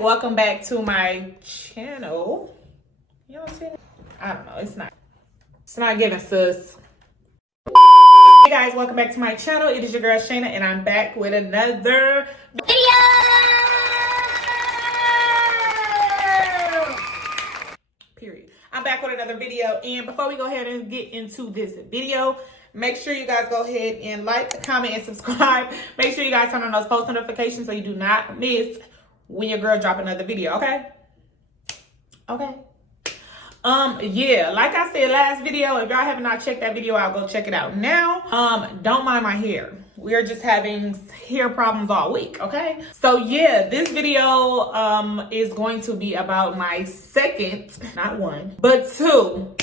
welcome back to my channel. You don't see it? I don't know, it's not giving, sis. Hey guys, welcome back to my channel. It is your girl Shayna and I'm back with another video. Period. I'm back with another video, and before we go ahead and get into this video, make sure you guys go ahead and like, comment, and subscribe. Make sure you guys turn on those post notifications so you do not miss when your girl drop another video, okay? Okay. Yeah, like I said last video, if y'all have not checked that video out, go check it out now. Don't mind my hair. We're just having hair problems all week, okay? So yeah, this video is going to be about my second, not one, but two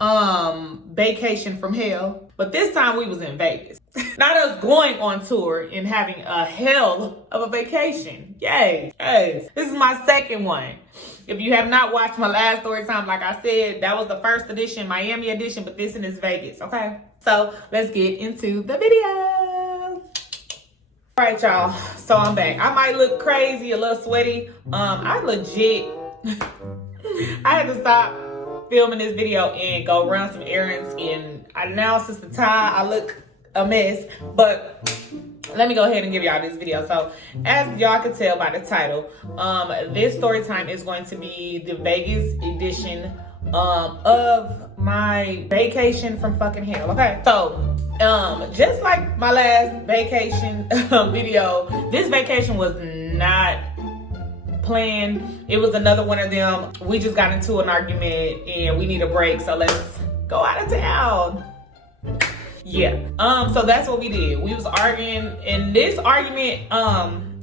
vacation from hell. But this time we was in Vegas. Not us going on tour and having a hell of a vacation. Yay. Hey, this is my second one. If you have not watched my last story time, like I said, that was the first edition, Miami edition, but this one is Vegas, okay? So let's get into the video. All right, y'all, so I'm back. I might look crazy, a little sweaty. I legit, I had to stop filming this video and go run some errands, and now since the time I look a mess, but let me go ahead and give y'all this video. So as y'all can tell by the title, this story time is going to be the Vegas edition of my vacation from fucking hell, okay? So just like my last vacation video, this vacation was not planned. It was another one of them. We just got into an argument and we need a break, so let's go out of town. Yeah, so that's what we did. We was arguing, and this argument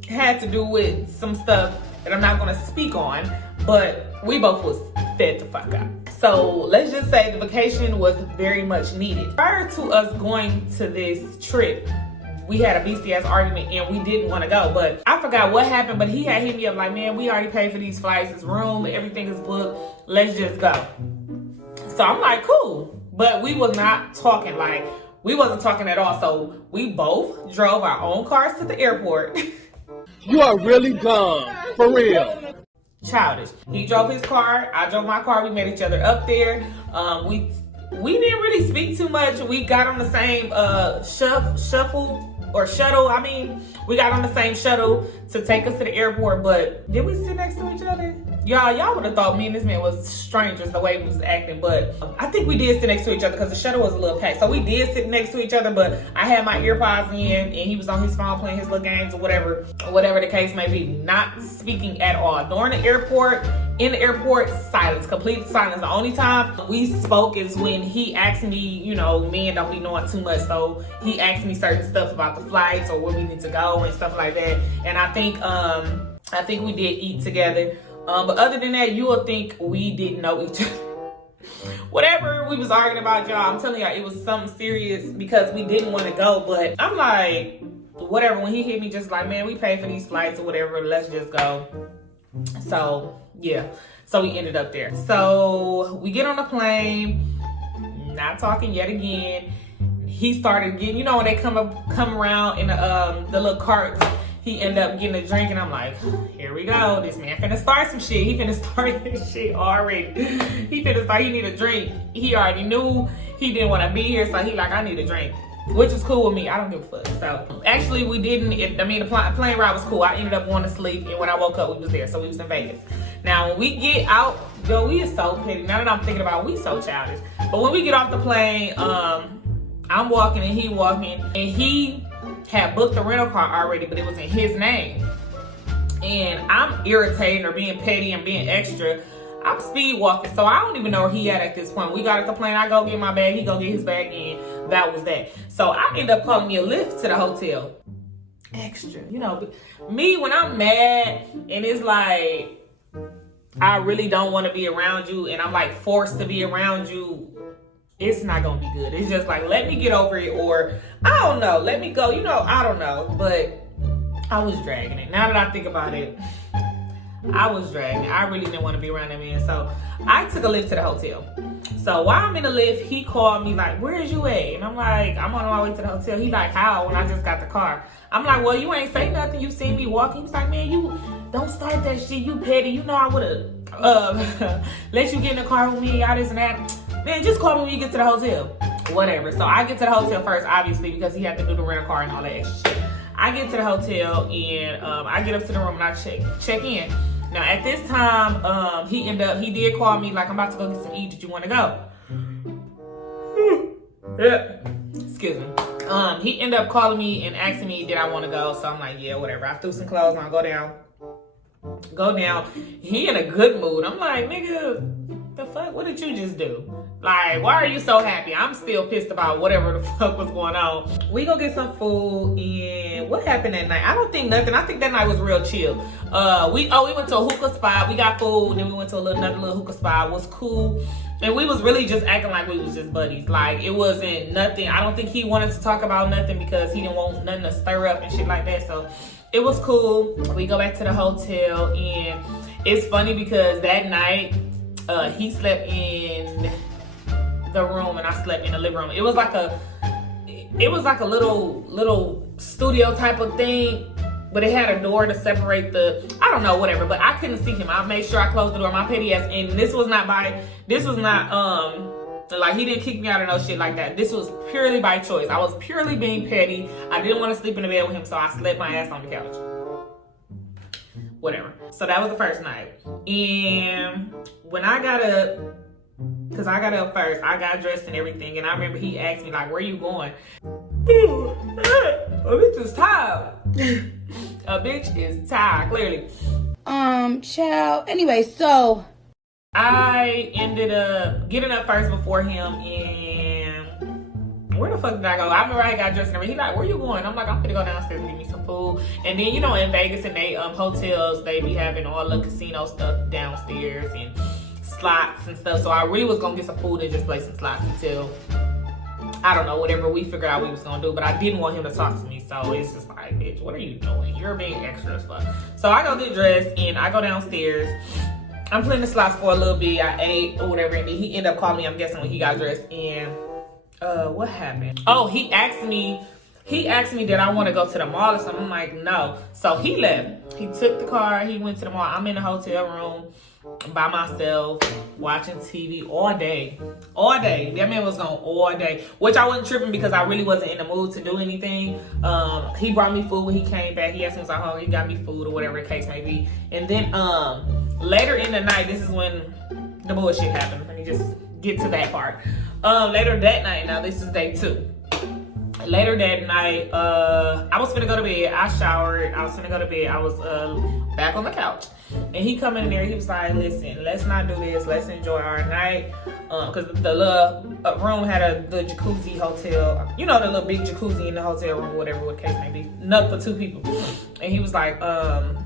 had to do with some stuff that I'm not gonna speak on, but we both was fed the fuck up. So let's just say the vacation was very much needed. Prior to us going to this trip, we had a beastie ass argument and we didn't want to go, but I forgot what happened, but he had hit me up like, man, we already paid for these flights, this room, everything is booked, let's just go. So I'm like, cool, but we was not talking, like, we wasn't talking at all. So we both drove our own cars to the airport. You are really dumb, for real. Childish. He drove his car, I drove my car, we met each other up there. We didn't really speak too much. We got on the same shuttle. I mean, we got on the same shuttle to take us to the airport, but did we sit next to each other? Y'all would have thought me and this man was strangers the way we was acting, but I think we did sit next to each other because the shuttle was a little packed. So we did sit next to each other, but I had my earpods in and he was on his phone playing his little games or whatever the case may be. Not speaking at all. During the airport, in the airport, silence, complete silence. The only time we spoke is when he asked me, you know, men don't be knowing too much, so he asked me certain stuff about the flights or where we need to go and stuff like that. And I think we did eat together. But other than that, you will think we didn't know each other. Whatever we was arguing about, y'all, I'm telling y'all, it was something serious because we didn't want to go. But I'm like, whatever. When he hit me, just like, man, we paid for these flights or whatever. Let's just go. So yeah, so we ended up there. So we get on the plane, not talking yet again. He started getting, you know, when they come around in the little carts. He ended up getting a drink, and I'm like, here we go. This man finna start some shit. He finna start his shit already. He finna start, he need a drink. He already knew he didn't want to be here, so he like, I need a drink. Which is cool with me. I don't give a fuck. So actually we didn't, the plane ride was cool. I ended up going to sleep, and when I woke up, we was there. So we was in Vegas. Now, when we get out, yo, we is so petty. Now that I'm thinking about it, we so childish. But when we get off the plane, I'm walking and he walking, and he had booked the rental car already, but it was in his name. And I'm irritating or being petty and being extra. I'm speed walking, so I don't even know where he at this point. We got at the plane, I go get my bag, he go get his bag, and that was that. So I end up calling me a lift to the hotel. Extra, you know, me when I'm mad and it's like, I really don't want to be around you and I'm like forced to be around you, it's not gonna be good. It's just like, let me get over it, or I don't know, let me go, you know, I don't know. But I was dragging it. Now that I think about it, I was dragging it. I really didn't want to be around that man. So I took a lift to the hotel. So while I'm in the lift, he called me like, where is you at? And I'm like, I'm on my way to the hotel. He like, how? When I just got the car. I'm like, well, you ain't say nothing. You seen me walking. He's like, man, don't start that shit. You petty. You know I would've let you get in the car with me, all this and that. Man, just call me when you get to the hotel. Whatever. So I get to the hotel first, obviously, because he had to do the rental car and all that extra shit. I get to the hotel and I get up to the room and I check in. Now at this time, he did call me like, I'm about to go get some eat. Did you want to go? Yeah. Excuse me. He ended up calling me and asking me did I want to go. So I'm like, yeah, whatever. I threw some clothes on, go down. He in a good mood. I'm like, nigga, the fuck? What did you just do? Like, why are you so happy? I'm still pissed about whatever the fuck was going on. We go get some food, and what happened that night? I don't think nothing. I think that night was real chill. We went to a hookah spot. We got food, then we went to another little hookah spot. It was cool. And we was really just acting like we was just buddies. Like, it wasn't nothing. I don't think he wanted to talk about nothing because he didn't want nothing to stir up and shit like that. So it was cool. We go back to the hotel, and it's funny because that night he slept in the room and I slept in the living room. It was like a little studio type of thing, but it had a door to separate I don't know, whatever, but I couldn't see him. I made sure I closed the door. My petty ass, and this was not like he didn't kick me out or no shit like that. This was purely by choice. I was purely being petty. I didn't want to sleep in the bed with him, so I slept my ass on the couch. Whatever. So that was the first night. And when I got up, because I got up first, I got dressed and everything, and I remember he asked me, like, where you going? A bitch is tired. A bitch is tired, clearly. Child. Anyway, so I ended up getting up first before him, and where the fuck did I go? I remember I got dressed and everything. He like, where you going? I'm like, I'm gonna go downstairs and get me some food. And then, you know, in Vegas and they hotels, they be having all the casino stuff downstairs and slots and stuff. So I really was gonna get some food and just play some slots until, I don't know, whatever we figured out we was gonna do. But I didn't want him to talk to me, so it's just like, bitch, what are you doing? You're being extra as fuck. So I go get dressed and I go downstairs. I'm playing the slots for a little bit. I ate or whatever, and then he ended up calling me, I'm guessing, when he got dressed. And what happened? Oh, he asked me did I want to go to the mall or something. I'm like, no. So he left. He took the car, he went to the mall. I'm in the hotel room by myself, watching TV all day. That man was gone all day, which I wasn't tripping because I really wasn't in the mood to do anything. He brought me food when he came back. He asked me, was like, oh, he got me food or whatever the case may be. And then later in the night, this is when the bullshit happened. Let me just get to that part. Later that night, now this is day 2. Later that night, I was finna go to bed. I showered. I was finna go to bed. I was back on the couch. And he come in there. He was like, listen, let's not do this. Let's enjoy our night. Because the little room had the jacuzzi hotel. You know, the little big jacuzzi in the hotel room, whatever the case may be. Enough for 2 people. And he was like,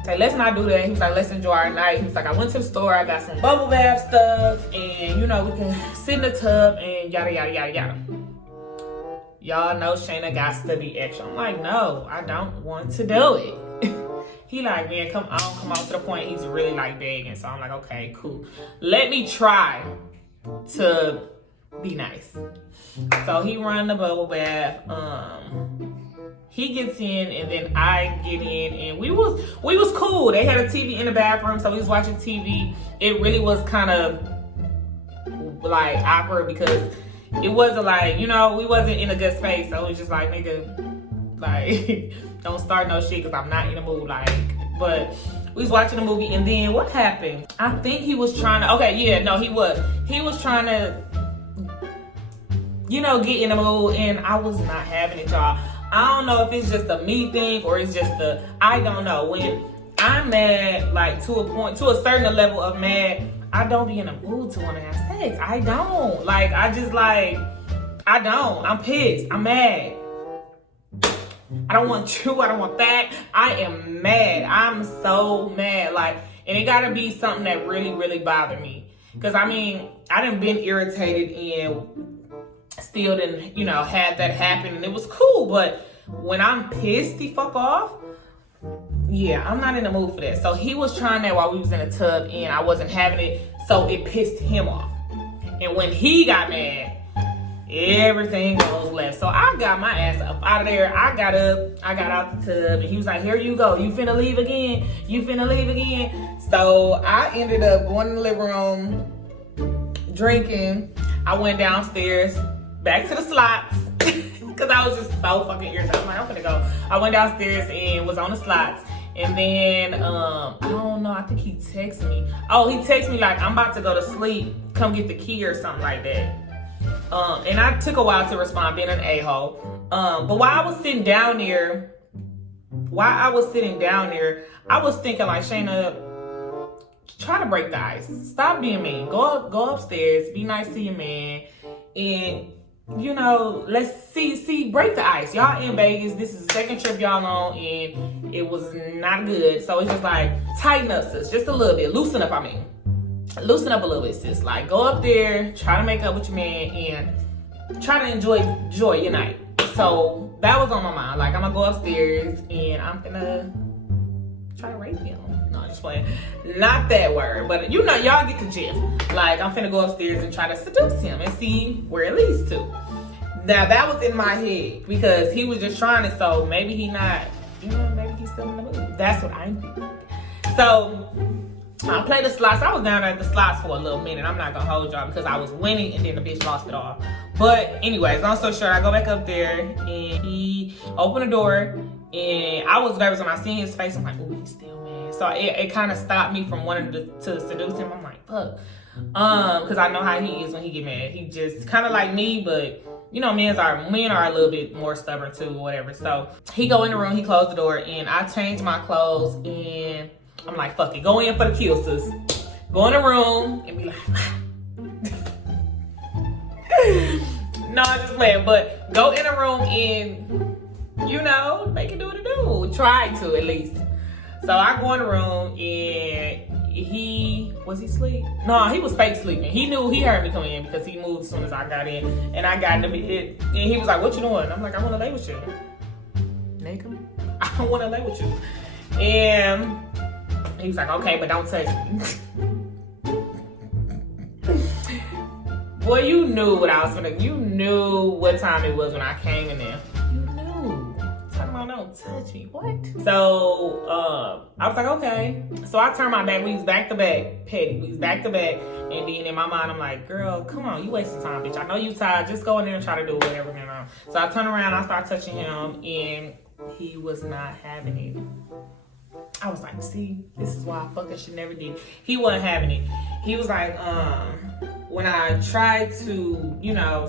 say, let's not do that. He was like, let's enjoy our night. He was like, I went to the store. I got some bubble bath stuff. And, you know, we can sit in the tub and yada, yada, yada, yada. Y'all know Shayna got to be extra. I'm like, no, I don't want to do it. He like, man, come on to the point. He's really like begging. So I'm like, okay, cool. Let me try to be nice. So he run the bubble bath. He gets in and then I get in and we was cool. They had a TV in the bathroom, so we was watching TV. It really was kind of like awkward because it wasn't like, you know, we wasn't in a good space. So it was just like, nigga, like, don't start no shit because I'm not in the mood. Like, but we was watching the movie and then what happened? I think he was trying to, he was trying to, you know, get in the mood and I was not having it, y'all. I don't know if it's just a me thing or it's just I don't know. When I'm mad, like to a certain level of mad, I don't be in the mood to want to have sex. I don't. Like, I don't. I'm pissed. I'm mad. I don't want you. I don't want that. I am mad. I'm so mad. Like, and it gotta be something that really, really bothered me. Cause I mean, I done been irritated and still didn't, you know, had that happen and it was cool. But when I'm pissed the fuck off, yeah, I'm not in the mood for that. So he was trying that while we was in the tub and I wasn't having it. So it pissed him off. And when he got mad, everything goes left. So I got my ass up out of there. I got up, I got out the tub, and he was like, here you go. You finna leave again. You finna leave again. So I ended up going in the living room, drinking. I went downstairs, back to the slots, because I was just so fucking irritated. I'm like, I'm finna go. I went downstairs and was on the slots. And then, I don't know, I think he texted me. Oh, he texted me like, I'm about to go to sleep. Come get the key or something like that. And I took a while to respond, being an a-hole. But while I was sitting down there, I was thinking like, Shayna, try to break the ice. Stop being mean. Go upstairs, be nice to your man, and let's see, break the ice. Y'all in Vegas. This is the second trip y'all on, and it was not good. So it's just like, tighten up, sis, just a little bit. Loosen up, loosen up a little bit, sis. Like, go up there, try to make up with your man, and try to enjoy your night. So that was on my mind. Like, I'm gonna go upstairs and I'm gonna try to rape him. No, I'm just playing. Not that word, but y'all get the gist. Like, I'm finna go upstairs and try to seduce him and see where it leads to. Now, that was in my head because he was just trying it, so maybe he not, maybe he's still in the mood. That's what I'm thinking. So I played the slots. I was down at the slots for a little minute. I'm not gonna hold y'all because I was winning and then the bitch lost it all. But anyways, long story short, I go back up there and he opened the door and I was nervous when I seen his face. I'm like, oh, he's still mad. So it kind of stopped me from wanting to seduce him. I'm like, fuck. Because I know how he is when he get mad. He just kind of like me, but men are a little bit more stubborn too, or whatever. So he go in the room, he closed the door, and I changed my clothes and I'm like, fuck it, go in for the kill, sis. Go in the room and be like, no, I'm just playing, but go in the room and, make it do what it do. Try to, at least. So I go in the room and was he asleep? No, he was fake sleeping. He knew, he heard me come in because he moved as soon as I got in. And I got in the bed and he was like, what you doing? I'm like, I want to lay with you. Naked? I want to lay with you. And he was like, okay, but don't touch me. Boy, you knew what I was gonna, you knew what time it was when I came in there. You knew. Talking about don't touch me, what? So, I was like, okay. So I turned my back, we was back to back, petty. We was back to back. And then in my mind, I'm like, girl, come on, you wasting time, bitch. I know you tired, just go in there and try to do whatever, So I turned around, I started touching him, and he was not having it. I was like, see, this is why I fucking should never did. He wasn't having it. He was like, when I tried to,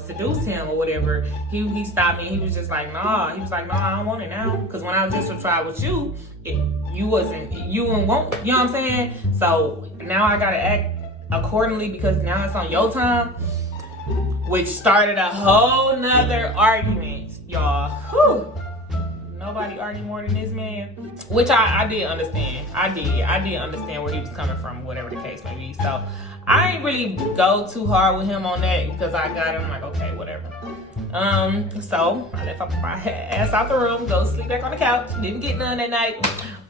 seduce him or whatever, he stopped me. He was just like, nah. He was like, nah, I don't want it now. Because when I just tried with you, you wouldn't want, you know what I'm saying? So now I got to act accordingly because now it's on your time, which started a whole nother argument, y'all. Whew. Nobody argued more than this man, which I did understand. I did understand where he was coming from, whatever the case may be. So I ain't really go too hard with him on that because I got him like, okay, whatever. So I left my ass out the room, go sleep back on the couch. Didn't get none that night.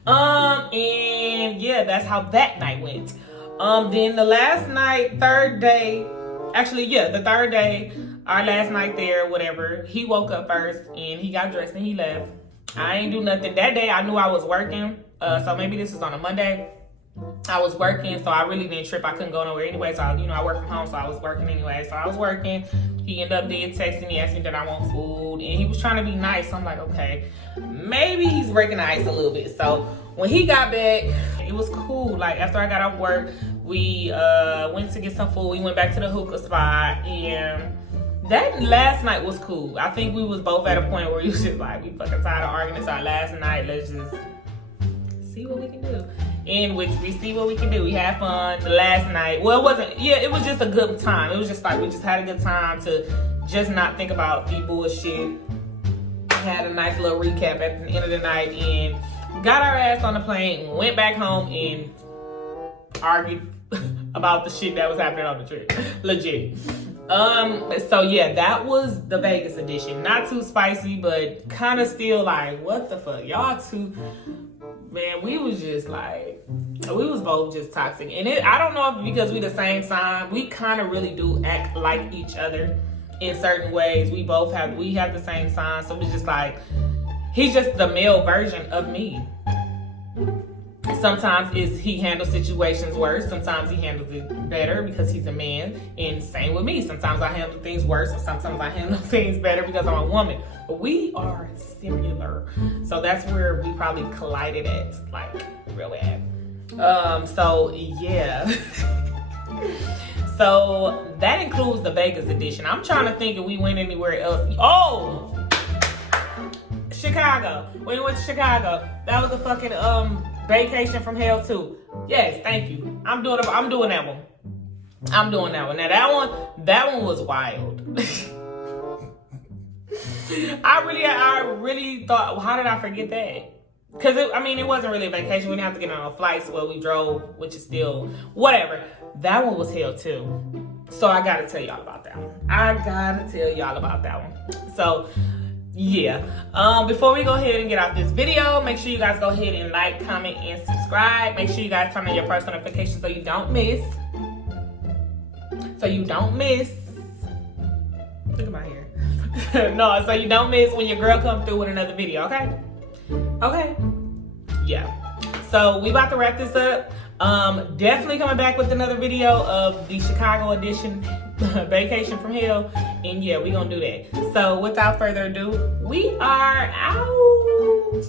And yeah, that's how that night went. Then the last night, the third day, our last night there, whatever, he woke up first and he got dressed and he left. I ain't do nothing. That day I knew I was working. So maybe this is on a Monday. I was working, so I really didn't trip. I couldn't go nowhere anyway. So, I work from home, so I was working anyway. So I was working. He ended up texting me, asking that I want food. And he was trying to be nice. So I'm like, okay, maybe he's breaking the ice a little bit. So when he got back, it was cool. Like, after I got off work, we went to get some food. We went back to the hookah spot. And that last night was cool. I think we was both at a point where we was just like, we fucking tired of arguing. It's our last night. Let's just see what we can do. In which we see what we can do. We had fun the last night. Well, it was just a good time. It was just like, we just had a good time to just not think about the bullshit. Had a nice little recap at the end of the night and got our ass on the plane, went back home and argued about the shit that was happening on the trip. Legit. So yeah, that was the Vegas edition. Not too spicy, but kind of still like, what the fuck? Y'all two, man, we was just like, we was both just toxic. And I don't know if because we the same sign, we kind of really do act like each other. in certain ways. We have the same sign, so it's just like he's just the male version of me. Sometimes he handles situations worse. Sometimes he handles it better because he's a man. And same with me. Sometimes I handle things worse, or sometimes I handle things better because I'm a woman. But we are similar. So that's where we probably collided at, like, really at. So yeah. So that includes the Vegas edition. I'm trying to think if we went anywhere else. Oh! Chicago. When we went to Chicago, that was a fucking Baecation from hell too. Yes, thank you. I'm doing that one. I'm doing that one. Now that one was wild. I really thought, well, how did I forget that? Because it wasn't really a vacation. We didn't have to get on a flight, so we drove, which is still whatever. That one was hell too. So I gotta tell y'all about that one. So yeah. Before we go ahead and get off this video, make sure you guys go ahead and like, comment, and subscribe. Make sure you guys turn on your post notifications so you don't miss. Look at my hair. No, so you don't miss when your girl comes through with another video, okay? Okay. Yeah. So we about to wrap this up. Definitely coming back with another video of the Chicago edition Baecation from hell. And yeah, we gonna do that. So without further ado, we are out.